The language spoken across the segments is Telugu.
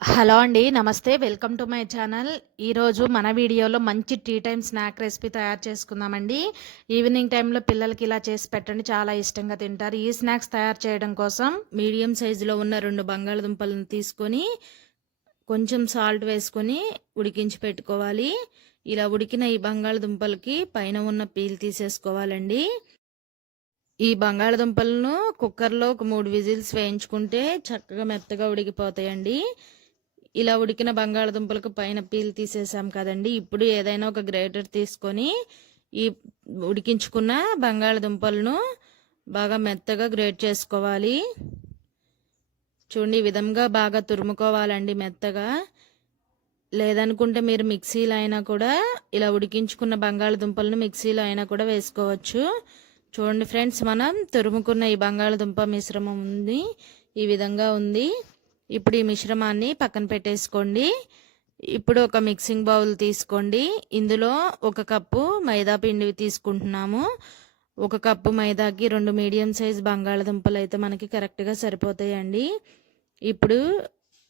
హలో అండి నమస్తే. Welcome to my channel. ఈరోజు మన వీడియోలో మంచి టీ టైం స్నాక్ రెసిపీ తయారు చేసుకుందామండి. ఈవినింగ్ టైంలో పిల్లలకి ఇలా చేసి పెట్టండి. చాలా ఇష్టంగా తింటారు. ఈ స్నాక్స్ తయారు చేయడం కోసం మీడియం సైజులో ఉన్న రెండు బంగాళదుంపలను తీసుకొని కొంచెం సాల్ట్ వేసుకొని ఉడికించి పెట్టుకోవాలి. ఇలా ఉడికిన ఈ బంగాళదుంపలకి పైన ఉన్న పీల్ తీసేసుకోవాలండి. ఈ బంగాళదుంపలను కుక్కర్లో ఒక మూడు విజిల్స్ వేయించుకుంటే చక్కగా మెత్తగా ఉడికిపోతాయండి. ఇలా ఉడికిన బంగాళదుంపలకు పైన పీల్ తీసేసాం కదండి. ఇప్పుడు ఏదైనా ఒక గ్రేటర్ తీసుకొని ఈ ఉడికించుకున్న బంగాళదుంపలను బాగా మెత్తగా గ్రేట్ చేసుకోవాలి. చూడండి ఈ విధంగా బాగా తురుముకోవాలండి మెత్తగా. లేదనుకుంటే మీరు మిక్సీలో అయినా కూడా ఇలా ఉడికించుకున్న బంగాళదుంపలను మిక్సీలో అయినా కూడా వేసుకోవచ్చు. చూడండి ఫ్రెండ్స్ మనం తురుముకున్న ఈ బంగాళదుంప మిశ్రమం ఉంది ఈ విధంగా ఉంది. ఇప్పుడు ఈ మిశ్రమాన్ని పక్కన పెట్టేసుకోండి. ఇప్పుడు ఒక మిక్సింగ్ బౌల్ తీసుకోండి. ఇందులో ఒక కప్పు మైదా పిండి తీసుకుంటున్నాము. ఒక కప్పు మైదాకి రెండు మీడియం సైజ్ బంగాళదుంపలు అయితే మనకి కరెక్ట్గా సరిపోతాయండి. ఇప్పుడు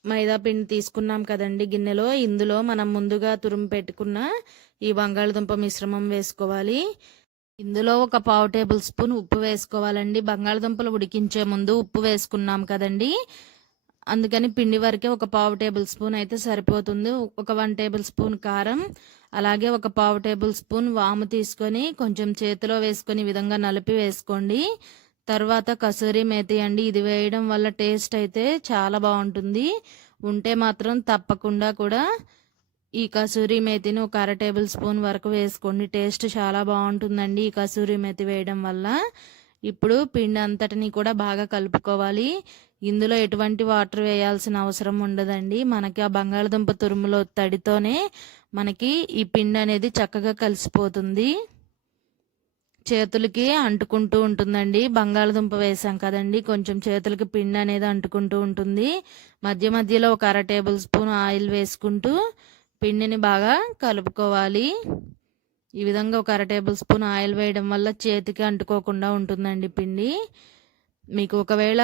మైదా పిండి తీసుకున్నాం కదండి గిన్నెలో. ఇందులో మనం ముందుగా తురుము పెట్టుకున్న ఈ బంగాళదుంప మిశ్రమం వేసుకోవాలి. ఇందులో ఒక పావు టేబుల్ స్పూన్ ఉప్పు వేసుకోవాలండి. బంగాళదుంపలు ఉడికించే ముందు ఉప్పు వేసుకున్నాం కదండి. అందుకని పిండి వరకే ఒక పావు టేబుల్ స్పూన్ అయితే సరిపోతుంది. ఒక వన్ టేబుల్ స్పూన్ కారం అలాగే ఒక పావు టేబుల్ స్పూన్ వాము తీసుకొని కొంచెం చేతిలో వేసుకొని విధంగా నలిపి వేసుకోండి. తర్వాత కసూరి మేతి అండి ఇది వేయడం వల్ల టేస్ట్ అయితే చాలా బాగుంటుంది. ఉంటే మాత్రం తప్పకుండా కూడా ఈ కసూరి మేతిని ఒక అర టేబుల్ స్పూన్ వరకు వేసుకోండి. టేస్ట్ చాలా బాగుంటుందండి ఈ కసూరి మేతి వేయడం వల్ల. ఇప్పుడు పిండి అంతటిని కూడా బాగా కలుపుకోవాలి. ఇందులో ఎటువంటి వాటర్ వేయాల్సిన అవసరం ఉండదండి. మనకి ఆ బంగాళదుంప తురుములో తడితోనే మనకి ఈ పిండి అనేది చక్కగా కలిసిపోతుంది. చేతులకి అంటుకుంటూ ఉంటుందండి. బంగాళదుంప వేసాం కదండి. కొంచెం చేతులకి పిండి అనేది అంటుకుంటూ ఉంటుంది. మధ్య మధ్యలో ఒక అర టేబుల్ స్పూన్ ఆయిల్ వేసుకుంటూ పిండిని బాగా కలుపుకోవాలి. ఈ విధంగా ఒక అర టేబుల్ స్పూన్ ఆయిల్ వేయడం వల్ల చేతికి అంటుకోకుండా ఉంటుందండి పిండి. మీకు ఒకవేళ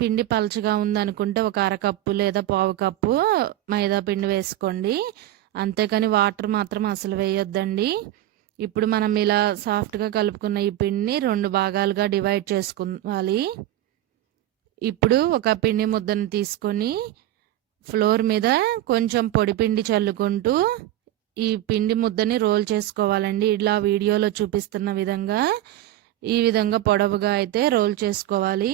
పిండి పలుచగా ఉందనుకుంటే ఒక అరకప్పు లేదా పావు కప్పు మైదా పిండి వేసుకోండి. అంతేకాని వాటర్ మాత్రం అసలు వేయొద్దండి. ఇప్పుడు మనం ఇలా సాఫ్ట్గా కలుపుకున్న ఈ పిండిని రెండు భాగాలుగా డివైడ్ చేసుకోవాలి. ఇప్పుడు ఒక పిండి ముద్దను తీసుకొని ఫ్లోర్ మీద కొంచెం పొడి పిండి చల్లుకుంటూ ఈ పిండి ముద్దని రోల్ చేసుకోవాలండి. ఇలా వీడియోలో చూపిస్తున్న విధంగా ఈ విధంగా పొడవుగా అయితే రోల్ చేసుకోవాలి.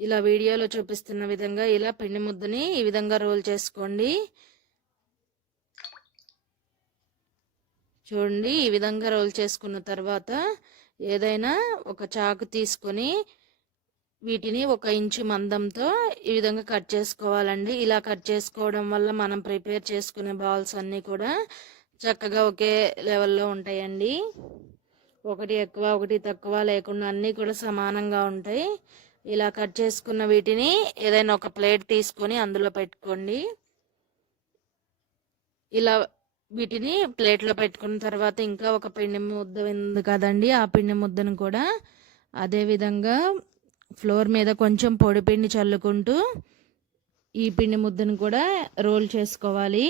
ఇలా వీడియోలో చూపిస్తున్న విధంగా ఇలా పిండి ముద్దని ఈ విధంగా రోల్ చేసుకోండి. చూడండి ఈ విధంగా రోల్ చేసుకున్న తర్వాత ఏదైనా ఒక చాకు తీసుకొని వీటిని ఒక ఇంచు మందంతో ఈ విధంగా కట్ చేసుకోవాలండి. ఇలా కట్ చేసుకోవడం వల్ల మనం ప్రిపేర్ చేసుకునే బాల్స్ అన్నీ కూడా చక్కగా ఒకే లెవెల్లో ఉంటాయండి. ఒకటి ఎక్కువ ఒకటి తక్కువ లేకుండా అన్నీ కూడా సమానంగా ఉంటాయి. ఇలా కట్ చేసుకున్న వీటిని ఏదైనా ఒక ప్లేట్ తీసుకొని అందులో పెట్టుకోండి. ఇలా వీటిని ప్లేట్లో పెట్టుకున్న తర్వాత ఇంకా ఒక పిండి ముద్ద ఉంది కదండి ఆ పిండి ముద్దను కూడా అదే విధంగా ఫ్లోర్ మీద కొంచెం పొడి పిండి చల్లుకుంటూ ఈ పిండి ముద్దను కూడా రోల్ చేసుకోవాలి.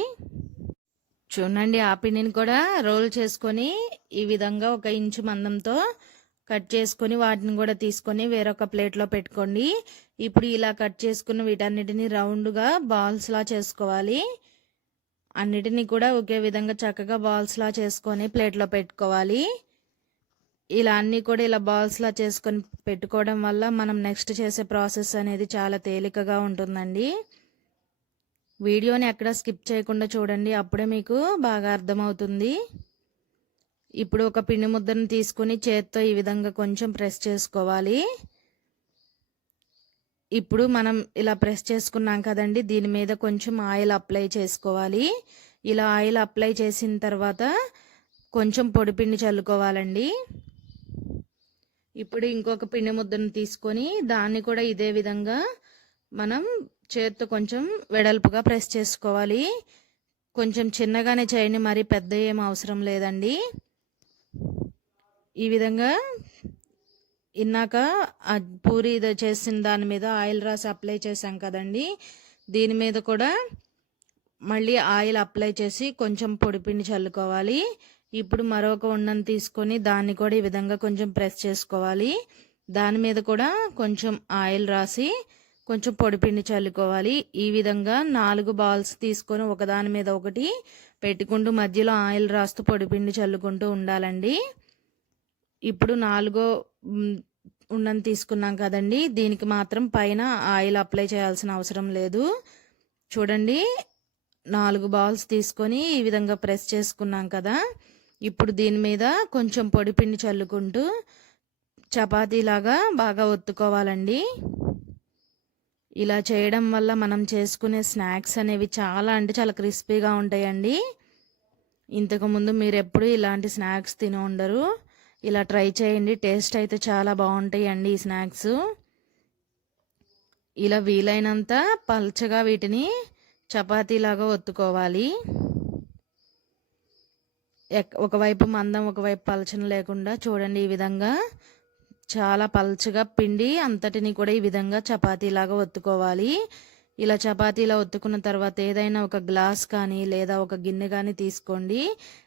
చూడండి ఆ పిండిని కూడా రోల్ చేసుకొని ఈ విధంగా ఒక ఇంచు మందంతో కట్ చేసుకొని వాటిని కూడా తీసుకొని వేరొక ప్లేట్లో పెట్టుకోండి. ఇప్పుడు ఇలా కట్ చేసుకున్న వీటన్నిటిని రౌండ్గా బాల్స్లా చేసుకోవాలి. అన్నిటినీ కూడా ఒకే విధంగా చక్కగా బాల్స్లా చేసుకొని ప్లేట్లో పెట్టుకోవాలి. ఇలా అన్నీ కూడా ఇలా బాల్స్లా చేసుకొని పెట్టుకోవడం వల్ల మనం నెక్స్ట్ చేసే ప్రాసెస్ అనేది చాలా తేలికగా ఉంటుందండి. వీడియోని ఎక్కడ స్కిప్ చేయకుండా చూడండి అప్పుడే మీకు బాగా అర్థమవుతుంది. ఇప్పుడు ఒక పిండి ముద్దను తీసుకొని చేత్తో ఈ విధంగా కొంచెం ప్రెస్ చేసుకోవాలి. ఇప్పుడు మనం ఇలా ప్రెస్ చేసుకున్నాం కదండి దీని మీద కొంచెం ఆయిల్ అప్లై చేసుకోవాలి. ఇలా ఆయిల్ అప్లై చేసిన తర్వాత కొంచెం పొడిపిండి చల్లుకోవాలండి. ఇప్పుడు ఇంకొక పిండి ముద్దను తీసుకొని దాన్ని కూడా ఇదే విధంగా మనం చేత్తో కొంచెం వెడల్పుగా ప్రెస్ చేసుకోవాలి. కొంచెం చిన్నగానే చేయండి మరి పెద్ద ఏం అవసరం లేదండి. ఈ విధంగా ఇన్నాక ఆ పూరి చేసిన దాని మీద ఆయిల్ రాసి అప్లై చేసాం కదండి. దీని మీద కూడా మళ్ళీ ఆయిల్ అప్లై చేసి కొంచెం పొడిపిండి చల్లుకోవాలి. ఇప్పుడు మరొక ఉండను తీసుకొని దాన్ని కూడా ఈ విధంగా కొంచెం ప్రెస్ చేసుకోవాలి. దాని మీద కూడా కొంచెం ఆయిల్ రాసి కొంచెం పొడిపిండి చల్లుకోవాలి. ఈ విధంగా నాలుగు బాల్స్ తీసుకొని ఒకదాని మీద ఒకటి పెట్టుకుంటూ మధ్యలో ఆయిల్ రాస్తూ పొడిపిండి చల్లుకుంటూ ఉండాలండి. ఇప్పుడు నాలుగో ఉండని తీసుకున్నాం కదండి. దీనికి మాత్రం పైన ఆయిల్ అప్లై చేయాల్సిన అవసరం లేదు. చూడండి నాలుగు బాల్స్ తీసుకొని ఈ విధంగా ప్రెస్ చేసుకున్నాం కదా. ఇప్పుడు దీని మీద కొంచెం పొడిపిండి చల్లుకుంటూ చపాతీలాగా బాగా ఒత్తుకోవాలండి. ఇలా చేయడం వల్ల మనం చేసుకునే స్నాక్స్ అనేవి చాలా అంటే చాలా క్రిస్పీగా ఉంటాయండి. ఇంతకుముందు మీరు ఎప్పుడు ఇలాంటి స్నాక్స్ తిని ఉండరు. ఇలా ట్రై చేయండి. టేస్ట్ అయితే చాలా బాగుంటాయండి ఈ స్నాక్స్. ఇలా వీలైనంత పల్చగా వీటిని చపాతీలాగా ఒత్తుకోవాలి. ఒకవైపు మందం ఒకవైపు పలచన లేకుండా చూడండి ఈ విధంగా. చాలా పల్చగా పిండి అంతటిని కూడా ఈ విధంగా చపాతీలాగా ఒత్తుకోవాలి. ఇలా చపాతీలా ఒత్తుకున్న తర్వాత ఏదైనా ఒక గ్లాస్ కానీ లేదా ఒక గిన్నె కానీ తీసుకోండి.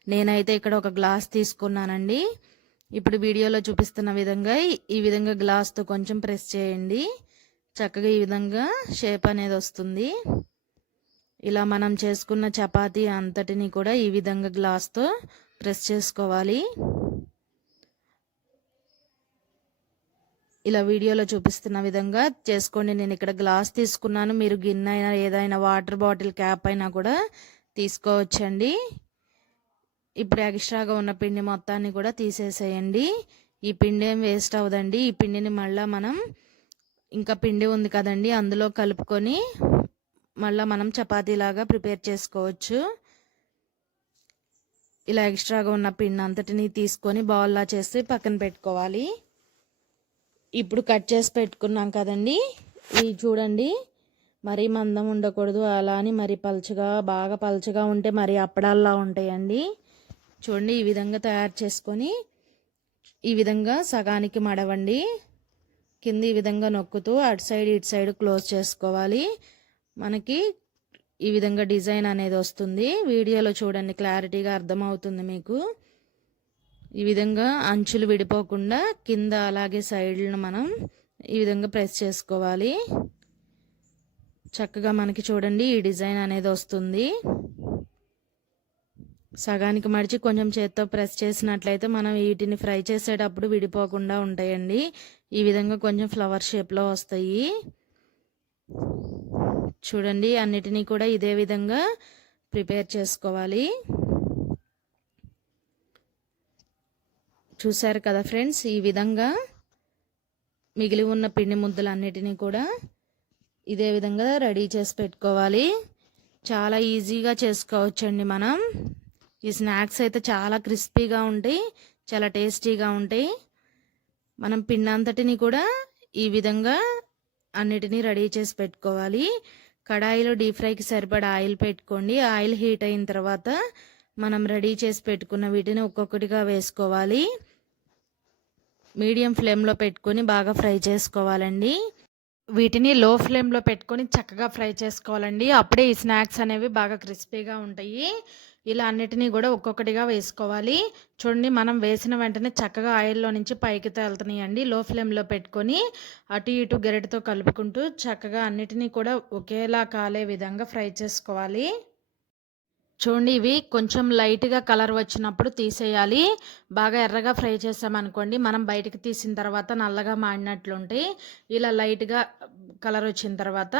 నేనైతే ఇక్కడ ఒక గ్లాస్ తీసుకున్నానండి. ఇప్పుడు వీడియోలో చూపిస్తున్న విధంగా ఈ విధంగా గ్లాస్తో కొంచెం ప్రెస్ చేయండి. చక్కగా ఈ విధంగా షేప్ అనేది వస్తుంది. ఇలా మనం చేసుకున్న చపాతీ అంతటిని కూడా ఈ విధంగా గ్లాస్తో ప్రెస్ చేసుకోవాలి. ఇలా వీడియోలో చూపిస్తున్న విధంగా చేసుకోండి. నేను ఇక్కడ గ్లాస్ తీసుకున్నాను. మీరు గిన్నె అయినా ఏదైనా వాటర్ బాటిల్ క్యాప్ అయినా కూడా తీసుకోవచ్చండి. ఇప్పుడు ఎక్స్ట్రాగా ఉన్న పిండి మొత్తాన్ని కూడా తీసేసేయండి. ఈ పిండి ఏం వేస్ట్ అవ్వదండి. ఈ పిండిని మళ్ళీ మనం ఇంకా పిండి ఉంది కదండి అందులో కలుపుకొని మళ్ళీ మనం చపాతీలాగా ప్రిపేర్ చేసుకోవచ్చు. ఇలా ఎక్స్ట్రాగా ఉన్న పిండి అంతటిని తీసుకొని బౌల్లా చేసి పక్కన పెట్టుకోవాలి. ఇప్పుడు కట్ చేసి పెట్టుకున్నాం కదండి. ఇవి చూడండి మరీ మందం ఉండకూడదు అలా అని మరీ పలుచగా బాగా పలుచగా ఉంటే మరి అప్పడాల్లా ఉంటాయండి. చూడండి ఈ విధంగా తయారు చేసుకొని ఈ విధంగా సగానికి మడవండి. కింద ఈ విధంగా నొక్కుతూ అటు సైడ్ ఇటు సైడ్ క్లోజ్ చేసుకోవాలి. మనకి ఈ విధంగా డిజైన్ అనేది వస్తుంది. వీడియోలో చూడండి క్లారిటీగా అర్థమవుతుంది మీకు. ఈ విధంగా అంచులు విడిపోకుండా కింద అలాగే సైడ్లను మనం ఈ విధంగా ప్రెస్ చేసుకోవాలి. చక్కగా మనకి చూడండి ఈ డిజైన్ అనేది వస్తుంది. సగానికి మడిచి కొంచెం చేత్తో ప్రెస్ చేసినట్లయితే మనం వీటిని ఫ్రై చేసేటప్పుడు విడిపోకుండా ఉంటాయండి. ఈ విధంగా కొంచెం ఫ్లవర్ షేప్లో వస్తాయి. చూడండి అన్నిటినీ కూడా ఇదే విధంగా ప్రిపేర్ చేసుకోవాలి. చూసారు కదా ఫ్రెండ్స్ ఈ విధంగా మిగిలి ఉన్న పిండి ముద్దలన్నిటినీ కూడా ఇదే విధంగా రెడీ చేసి పెట్టుకోవాలి. చాలా ఈజీగా చేసుకోవచ్చండి మనం. ఈ స్నాక్స్ అయితే చాలా క్రిస్పీగా ఉంటాయి చాలా టేస్టీగా ఉంటాయి. మనం పిండి అంతటిని కూడా ఈ విధంగా అన్నిటినీ రెడీ చేసి పెట్టుకోవాలి. కడాయిలో డీప్ ఫ్రైకి సరిపడా ఆయిల్ పెట్టుకోండి. ఆయిల్ హీట్ అయిన తర్వాత మనం రెడీ చేసి పెట్టుకున్న వీటిని ఒక్కొక్కటిగా వేసుకోవాలి. మీడియం ఫ్లేమ్లో పెట్టుకొని బాగా ఫ్రై చేసుకోవాలండి. వీటిని లో ఫ్లేమ్లో పెట్టుకొని చక్కగా ఫ్రై చేసుకోవాలండి. అప్పుడే ఈ స్నాక్స్ అనేవి బాగా క్రిస్పీగా ఉంటాయి. ఇలా అన్నిటినీ కూడా ఒక్కొక్కటిగా వేసుకోవాలి. చూడండి మనం వేసిన వెంటనే చక్కగా ఆయిల్లో నుంచి పైకి తేలుతున్నాయండి. లో ఫ్లేమ్లో పెట్టుకొని అటు ఇటు గెరటితో కలుపుకుంటూ చక్కగా అన్నిటినీ కూడా ఒకేలా కాలే విధంగా ఫ్రై చేసుకోవాలి. చూడండి ఇవి కొంచెం లైట్గా కలర్ వచ్చినప్పుడు తీసేయాలి. బాగా ఎర్రగా ఫ్రై చేసామనుకోండి మనం బయటకు తీసిన తర్వాత నల్లగా మాడినట్లుంటాయి. ఇలా లైట్గా కలర్ వచ్చిన తర్వాత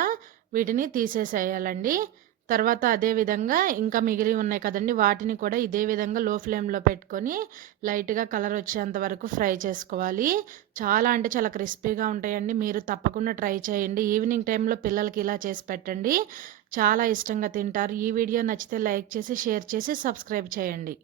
వీటిని తీసేసేయాలండి. తర్వాత అదే విధంగా ఇంకా మిగిలి ఉన్నాయి కదండి వాటిని కూడా ఇదే విధంగా లో ఫ్లేమ్లో పెట్టుకొని లైట్గా కలర్ వచ్చేంత వరకు ఫ్రై చేసుకోవాలి. చాలా అంటే చాలా క్రిస్పీగా ఉంటాయండి మీరు తప్పకుండా ట్రై చేయండి. ఈవినింగ్ టైంలో పిల్లలకి ఇలా చేసి పెట్టండి. చాలా ఇష్టంగా తింటారు. ఈ వీడియో నచ్చితే లైక్ చేసి షేర్ చేసి సబ్స్క్రైబ్ చేయండి.